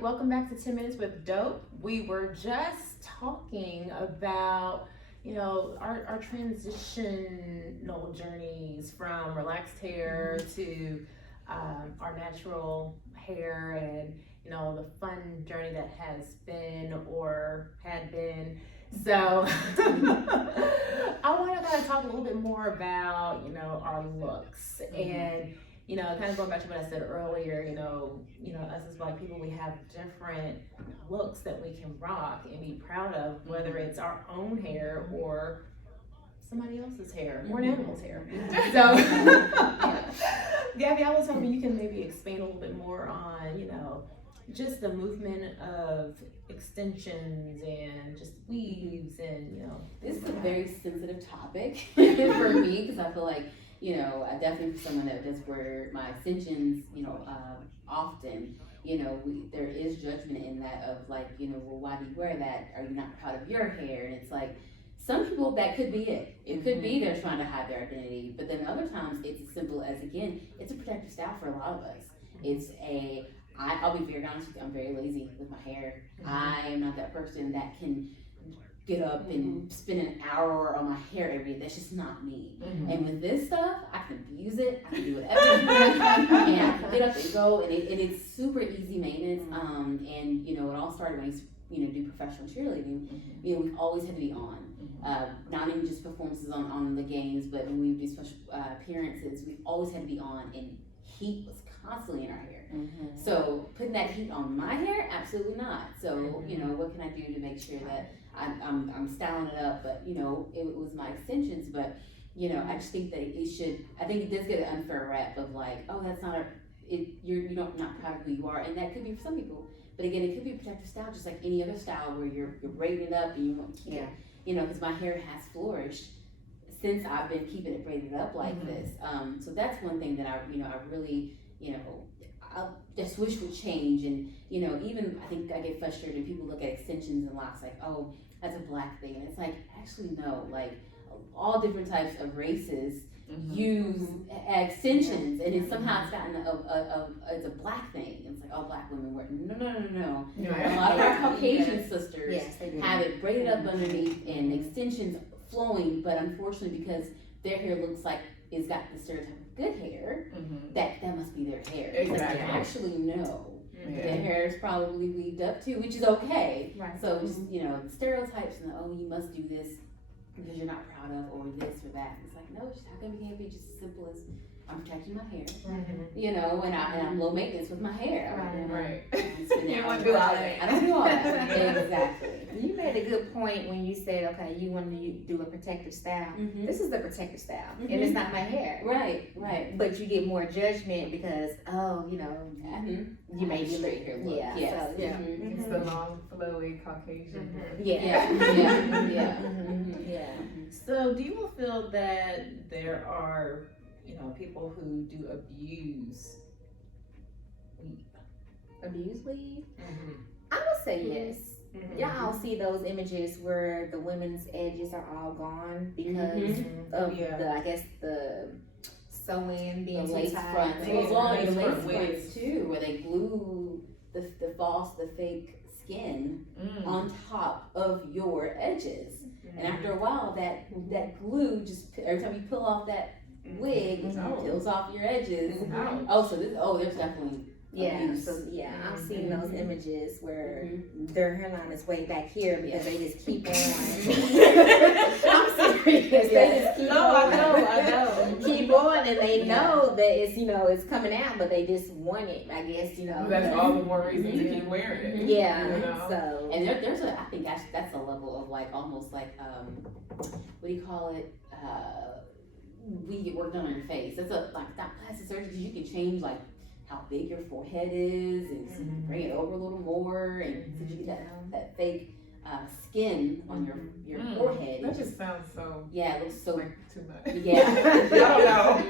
right, welcome back to 10 Minutes with Dope. We were just talking about, our transitional journeys from relaxed hair to our natural hair and, the fun journey that has been or had been. So I want to kind of talk a little bit more about, our looks and kind of going back to what I said earlier, us as Black people, we have different looks that we can rock and be proud of, whether it's our own hair or somebody else's hair or an animal's hair. So, Gabby, I was hoping you can maybe expand a little bit more on, just the movement of extensions and just weaves and, This is a very sensitive topic for me because I feel like, I definitely for someone that does wear my extensions, often, there is judgment in that of like, well, why do you wear that? Are you not proud of your hair? And it's like, some people, that could be it. It could be they're trying to hide their identity, but then other times it's as simple as, again, it's a protective style for a lot of us. I'll be very honest with you, I'm very lazy with my hair. I am not that person that can get up and spend an hour on my hair every day. That's just not me. And with this stuff, I can abuse it. I can do whatever and I can get up and go, and it's super easy maintenance. And it all started when I used to do professional cheerleading. We always had to be on. Not even just performances on the games, but when we would do special appearances, we always had to be on, and heat was constantly in our hair. So putting that heat on my hair, absolutely not. So what can I do to make sure that I'm styling it up? But it was my extensions. But I just think that it should. I think it does get an unfair rap of like, oh, that's not you're not proud of who you are, and that could be for some people. But again, it could be a protective style, just like any other style where you're braiding it up and you want to keep it. Because my hair has flourished since I've been keeping it braided up like this. So that's one thing that I really, I just wish would change. And, even I think I get frustrated when people look at extensions and locks like, oh, that's a Black thing. And it's like, actually, no, like all different types of races use extensions, and somehow it's gotten it's a Black thing. It's like, oh, Black women wear no. A lot of our Caucasian sisters have it braided up underneath and extensions flowing, but unfortunately, because their hair looks like it's got the stereotype of good hair, that must be their hair. Exactly. Actually, no. Their hair is probably weaved up too, which is okay. Right. So just stereotypes and oh, you must do this because you're not proud of, or this or that. It's like, no, just how come it can't be just as simple as I'm protecting my hair, and I'm low maintenance with my hair. Right. You don't do all that. I don't do all that. Exactly. You made a good point when you said, okay, you want to do a protective style. This is the protective style, and it's not my hair. Right. But you get more judgment because, you may be straight hair look. Yeah. Yes. So, It's the long, flowy Caucasian hair. Yeah. So do you feel that there are, people who do abuse weave? Abuse weave? I would say yes. Y'all see those images where the women's edges are all gone because of the sewing being The lace tight. fronts. The lace fronts too, where they glue the fake skin on top of your edges. And after a while, that glue just, every time you peel off that wig, peels off your edges. There's definitely abuse. I've seen those images where their hairline is way back here because they just keep on. I'm serious. They just keep on. I know. Keep on, and they know that it's it's coming out, but they just want it. I guess That's all the more reason to keep wearing it. Yeah. So And there's I think that's a level of like almost like what do you call it? We get work done on your face. That's not plastic surgery. You can change like how big your forehead is and bring it over a little more, and so you get that fake skin on your forehead. That just sounds so. Yeah, it looks so like too much. Yeah. I don't know.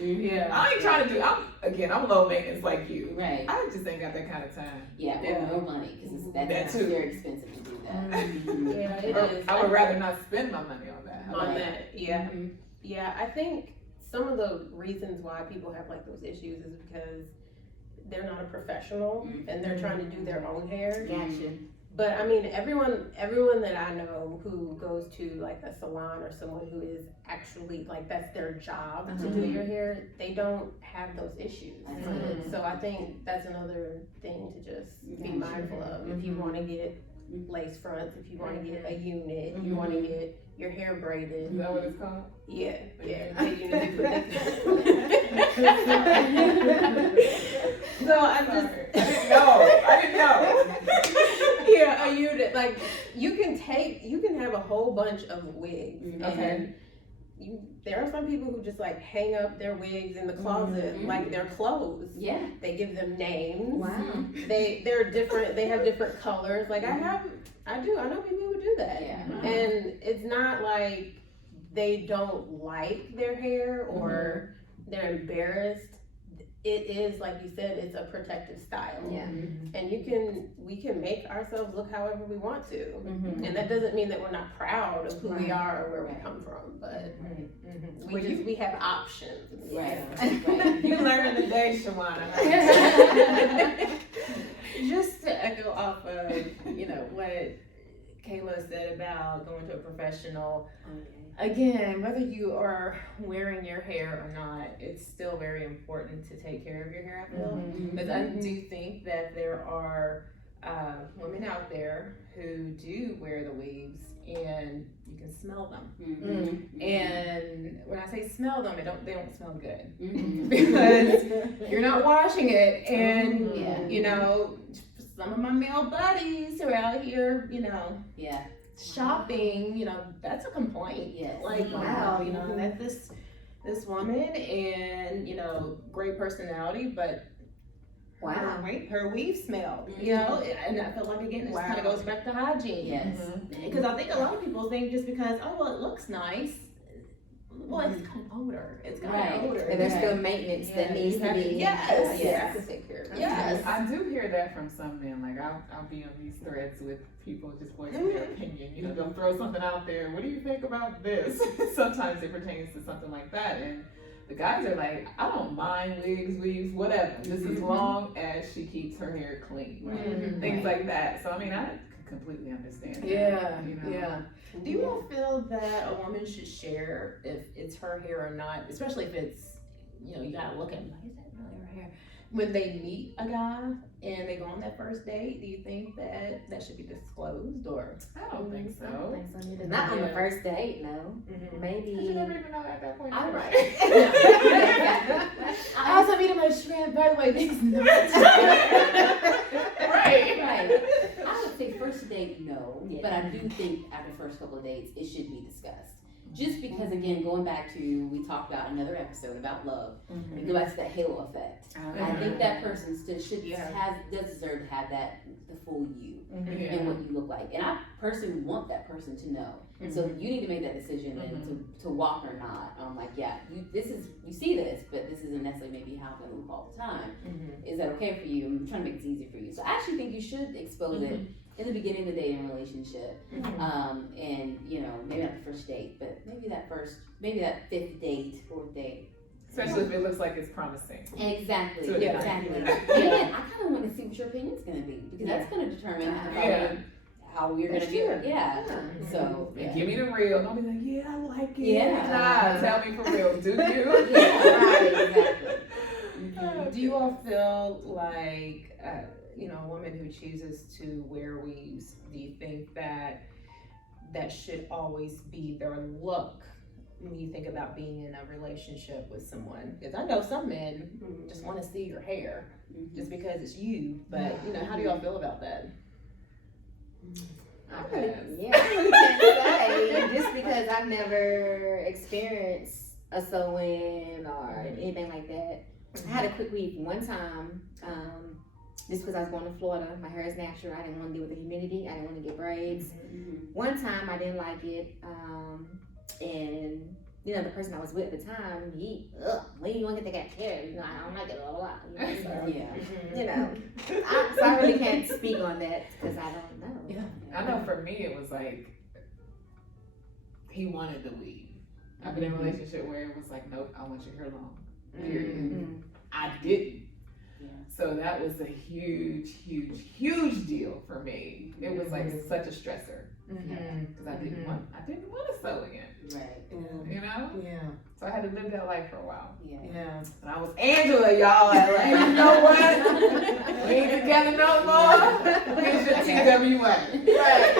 Yeah. I ain't trying to do. I'm low maintenance like you. Right. I just ain't got that kind of time. Yeah. Or more money because that's very expensive to do that. It is. I would rather not spend my money on that. On that, yeah. I think some of the reasons why people have like those issues is because they're not a professional and they're trying to do their own hair. Gotcha. But I mean, everyone that I know who goes to like a salon or someone who is actually like that's their job to do your hair, they don't have those issues. So I think that's another thing to just be mindful of. If you want to get lace fronts, if you want to get a unit, you want to get your hair braided. Is that what it's called? Yeah. The unit they put So I'm just. I didn't know. Yeah, a unit. Like you can have a whole bunch of wigs. Okay. There are some people who just like hang up their wigs in the closet like their clothes. Yeah. They give them names. Wow. They're different. They have different colors. Like I know people who do that. Yeah. And it's not like they don't like their hair or they're embarrassed. It is, like you said, it's a protective style. Yeah. And we can make ourselves look however we want to. And that doesn't mean that we're not proud of who we are or where we come from, but we have options. Right. You learned today, Shawana. Just to echo off of, what Kayla said about going to a professional. Again, whether you are wearing your hair or not, it's still very important to take care of your hair, I feel. Because I do think that there are women out there who do wear the weaves and you can smell them. And when I say smell them, they don't smell good. Because you're not washing it. And, some of my male buddies who are out here, shopping, that's a complaint. Yes. Like, wow, I met this woman and, great personality, but her weave smelled, and I feel like, again, it kind of goes back to hygiene. Yes. Because I think a lot of people think just because, it looks nice, well, it's got an odor. It's got an odor. And there's still maintenance that needs to be. Yes. To take care of. Yes. I do hear that from some men. Like I'll be on these threads with people just voicing their opinion. They'll throw something out there. What do you think about this? Sometimes it pertains to something like that, and the guys are like, I don't mind wigs, weaves, whatever. Just as long as she keeps her hair clean, things like that. So I mean, I can completely understand. Yeah. Do you all feel that a woman should share if it's her hair or not, especially if it's, you gotta look at them like, is that really her hair? When they meet a guy and they go on that first date, do you think that should be disclosed or? I don't think so. I don't think so neither. Not on the first date, no. Maybe. You never even know at that point. All right. I also meeting my shrimp, by the way, this is not. Right. I would say first date, no. But I do think after the first couple of dates, it should be discussed. Just because, again, going back to, we talked about another episode about love, we go back to that halo effect. I think that person still does deserve to have the full you and what you look like. And I personally want that person to know. So you need to make that decision and to walk or not. I'm like, you see this, but this isn't necessarily maybe how I'm going to look all the time. Is that okay for you? I'm trying to make it easier for you. So I actually think you should expose it in the beginning of the dating relationship. And, maybe not the first date, but maybe that fifth date, fourth date. Especially if it looks like it's promising. Exactly. So, Exactly. And I kind of want to see what your opinion's going to be, because that's going to determine how we're going to do it. So, Give me the real. Don't be like, I like it. Yeah. Tell me for real. Do you? Do you all feel like, a woman who chooses to wear weaves, do you think that should always be their look when you think about being in a relationship with someone? Because I know some men just want to see your hair just because it's you, but how do y'all feel about that? I really can't say, just because I've never experienced a sew-in or anything like that. I had a quick weave one time, just because I was going to Florida. My hair is natural. I didn't want to deal with the humidity. I didn't want to get braids. One time I didn't like it, and the person I was with at the time, when you want to get that hair? I don't like it, blah, blah, blah. So I really can't speak on that because I don't know. I know for me it was like, he wanted the weave. I've been in a relationship where it was like, nope, I want your hair long. Period. I didn't. So that was a huge deal for me. It was like such a stressor because I didn't want to sew again. Right. You know? Yeah. So I had to live that life for a while. Yeah. Yeah. And I was Angela, y'all. Like, you know what? We ain't together no more. Here's your TWA. Right.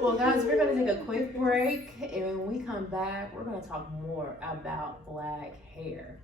Well, guys, we're going to take a quick break. And when we come back, we're going to talk more about black hair.